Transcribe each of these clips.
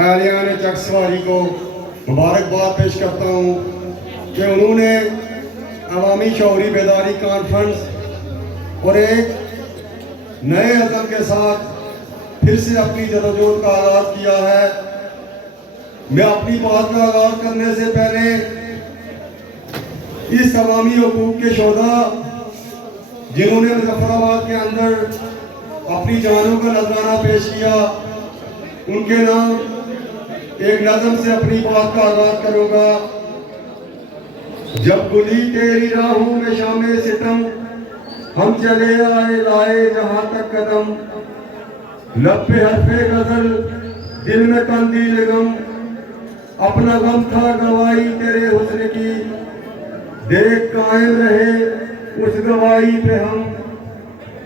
खैरियान चकसवारी को मुबारकबाद पेश करता हूँ कि उन्होंने अवामी शौरी बेदारी कॉन्फ्रेंस और एक नए अज़म के साथ फिर से अपनी जदोजहद का आगाज़ किया है। मैं अपनी बात का आगाज़ करने से पहले इस अवामी हकूक़ के शोधा जिन्होंने मुज़फ़्फ़राबाद के अंदर अपनी जानों का नजराना पेश किया, उनके नाम एक नज़म से अपनी बात का आगाज़ करूँगा। जब गुली तेरी राहों में शामे सितम, हम चले आए लाए जहाँ तक कदम, लब पे हरफे गजल दिल में कंदील गम, अपना गम था गवाही तेरे हुस्न की, देख कायम रहे उस गवाही पे हम,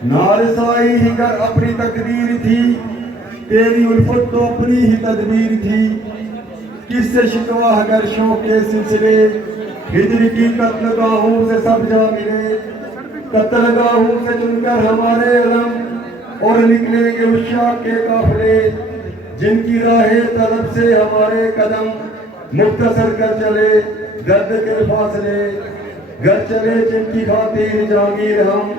नारसाई ही कर अपनी तकदीर थी, तेरी उल्फत तो अपनी ही तदबीर थी, किससे शिकवा अगर शौक के सिलसिले, हिजर की कत्ल गाहों से सब जा मिले, कत्ल गाहों से चुनकर हमारे अलम और निकलेंगे उस शाख के काफिले, जिनकी राहे तलब से हमारे कदम मुख्तसर कर चले दर्द के फासले, घर चले जिनकी खातिर जागीर हम,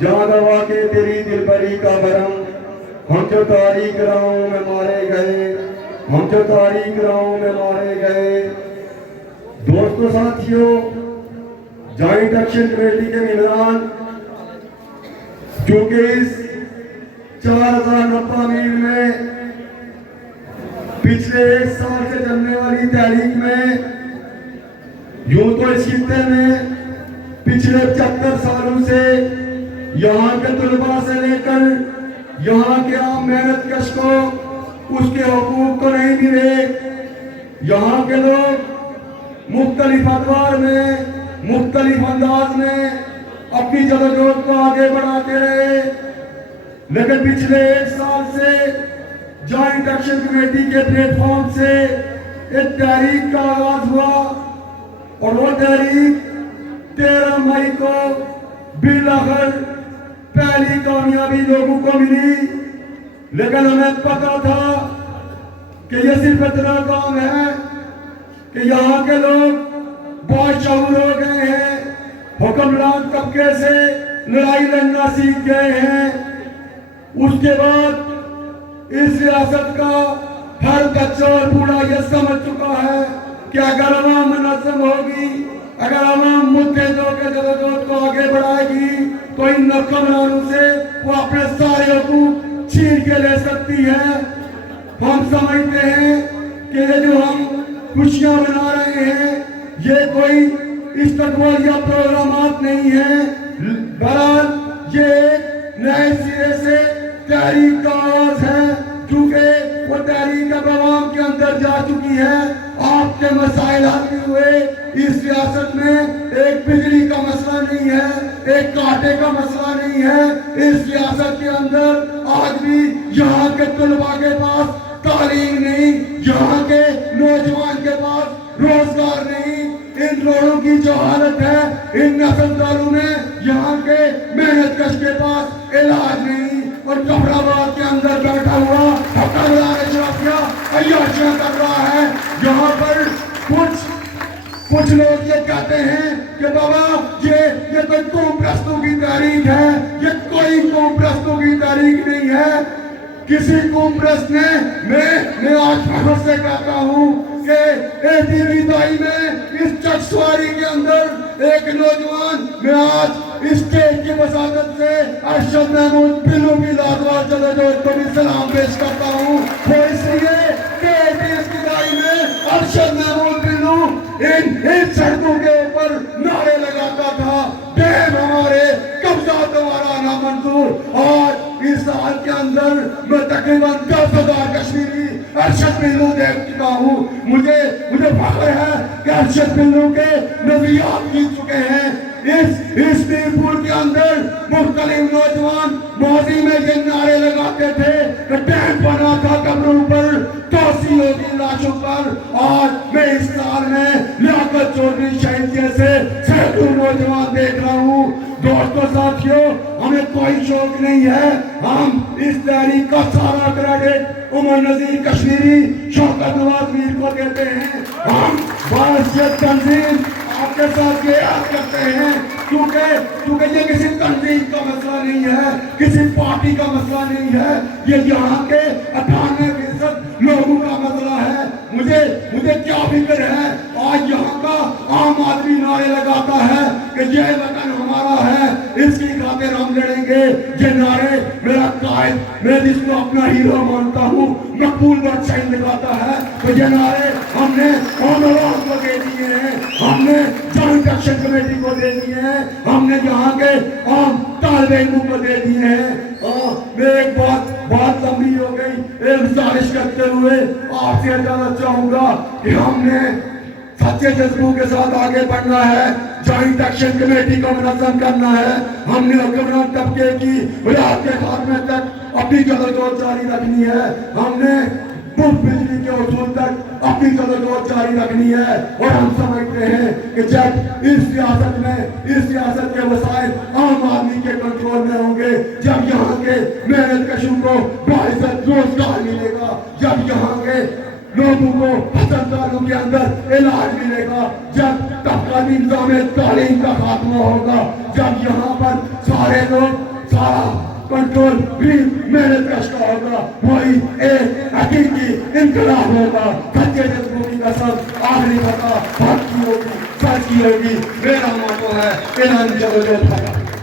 जहाँ गवा के तेरी दिलबरी का भरम, हम जो तारीख राहों में मारे गए, हम जो तारीख राहों में मारे गए। दोस्तों साथियों, जॉइंट एक्शन कमेटी के मेंबरान क्योंकि इस 4090 मील में पिछले एक साल से चलने वाली तहरीक में, यूं तो इस खित्ते में पिछले 75 सालों से यहाँ के तलबा से लेकर यहाँ के आम मेहनत कश को उसके हुकूक को नहीं मिले। यहाँ के लोग मुख्तलिफ अदवार में मुख्तलिफ अंदाज में अपनी जदोजहद को आगे बढ़ाते रहे, लेकिन पिछले एक साल से जॉइंट एक्शन कमेटी के प्लेटफॉर्म से एक तहरीक का आगाज हुआ और वो तहरीक 13 मई को बिलाखिर पहली कामयाबी लोगों को मिली। लेकिन हमें पता था कि ये सिर्फ इतना काम है कि यहाँ के लोग बहुत शऊर हो गए हैं, हुक्मरान तबके से लड़ाई लड़ना सीख गए हैं। उसके बाद इस रियासत का हर बच्चा और बूढ़ा ये समझ चुका है कि अगर अवाम मुनज़्ज़म होगी, अगर अवाम मुत्तहिद होकर जदोजहद को आगे बढ़ाएगी, तो इन हुक्मरानों से वो अपने सारे हुकूक छीन के ले सकती है। हम समझते हैं कि ये जो हम खुशियां मना रहे हैं, ये कोई इस्तक़बालिया प्रोग्रामात नहीं है, बहरहाल ये एक नए सिरे से तहरीक का आगाज है, क्योंकि वो तहरीक अब अवाम के अंदर जा चुकी है। आपके मसाइल हल हुए, इस रियासत में एक बिजली का मसला नहीं है, एक कांटे का मसला नहीं है। इस रियासत के अंदर आज भी यहाँ के तलबा के पास तालीम नहीं, यहाँ के नौजवान के पास रोजगार नहीं। इन रोडों की जो हालत है, इन नस्लदारों में यहाँ के मेहनत कश के पास इलाज नहीं, और कफराबाद के अंदर बैठा हुआ हुक्मरान अशराफिया अय्याशियां कर रहा है। यहाँ पर कुछ लोग ये कहते हैं कि बाबा ये तो कौम प्रस्तों की तारीख है, ये कोई कौम प्रस्तों की तारीख नहीं है। किसी कौम प्रस्त ने मैं आज फख्र से कहता हूँ कि एटीवीदाई में इस चकसवारी के अंदर एक नौजवान, मैं आज इस स्टेज की वसादत से अरशद महमूद बिल्लू की लाजवाब जदोजहद को भी सलाम पेश करता हूँ। वो इसलिए कि एटीवीदाई में अरशद महमूद बिल्लू इन सड़कों के ऊपर नारे लगाता था, डैम हमारे, कब्जा तुम्हारा ना मंजूर। और इस साल के अंदर मैं तकरीबन 10,000 कश्मीरी अरशद बिल्लू देख चुका हूँ। मुझे फख्र है कि अरशद बिल्लू के नजरियात जीत चुके हैं। इस मीरपुर के अंदर मुख्तलिफ नौजवान माजी में ये नारे लगाते थे कि डैम बना था कब्रों पर, तोसी होगी लाशों पर। आज मैं इस साल में लियाकत चौधरी शहीद जैसे सैकड़ों नौजवान देख रहा हूँ दोस्तों साथियों, हमें कोई शौक नहीं है, हम इस तहरीक का सारा क्रेडिट उमर नजीर कश्मीरी, शौकत नवाज मीर को देते हैं। हम बासियत तंजीम आपके साथ ये याद करते हैं क्योंकि ये किसी तंजीम का मसला नहीं है, किसी पार्टी का मसला नहीं है, ये यहाँ के 98% लोगों का मसला है। मुझे क्या फिक्र है, आज यहाँ का आम आदमी नारे लगाता है कि ये वतन हमारा है, इसकी खातिर हम लड़ेंगे। ये नारे मेरा कायद, मैं जिसको अपना हीरो मानता हूँ, मकबूल बादशाह लगाता है, तो ये नारे हमने आवाम को दे दिए हैं, हमने जॉइंट एक्शन कमेटी को दे दिए हैं, हमने यहाँ के आम तालिबे इल्मों को दे दिए हैं। मैं एक बात लंबी हो गई, एक गुजारिश करते हुए आपसे जानना चाहूंगा कि हमने सच्चे जज्बों के साथ आगे बढ़ना है, जॉइंट एक्शन कमेटी को मुनज़्ज़म करना है, हमने हुक्मरान तबके की विरासत के खात्मे तक अपनी जदोजहद जारी रखनी है, हमने मुफ्त बिजली के उसूल तक अपनी जदोजहद जारी रखनी है। और हम समझते हैं कि जब इस सियासत के वसाइल आम आदमी के कंट्रोल में होंगे, जब यहाँ के मेहनत कशों को बाइज़्ज़त रोजगार मिलेगा, जब यहाँ के लोगों को अस्पतालों के अंदर इलाज मिलेगा, जब तबकाती निज़ाम तालीम का खात्मा होगा, जब यहाँ पर सारे लोग सारा कंट्रोल भी मेहनत कश का होगा, वही एक हकीकी इनकलाब होगा। सच्चे जज्बों की कसम आखिरी बता हक की होगी, सच की होगी। मेरा मोटो है इन्हें जदोजहद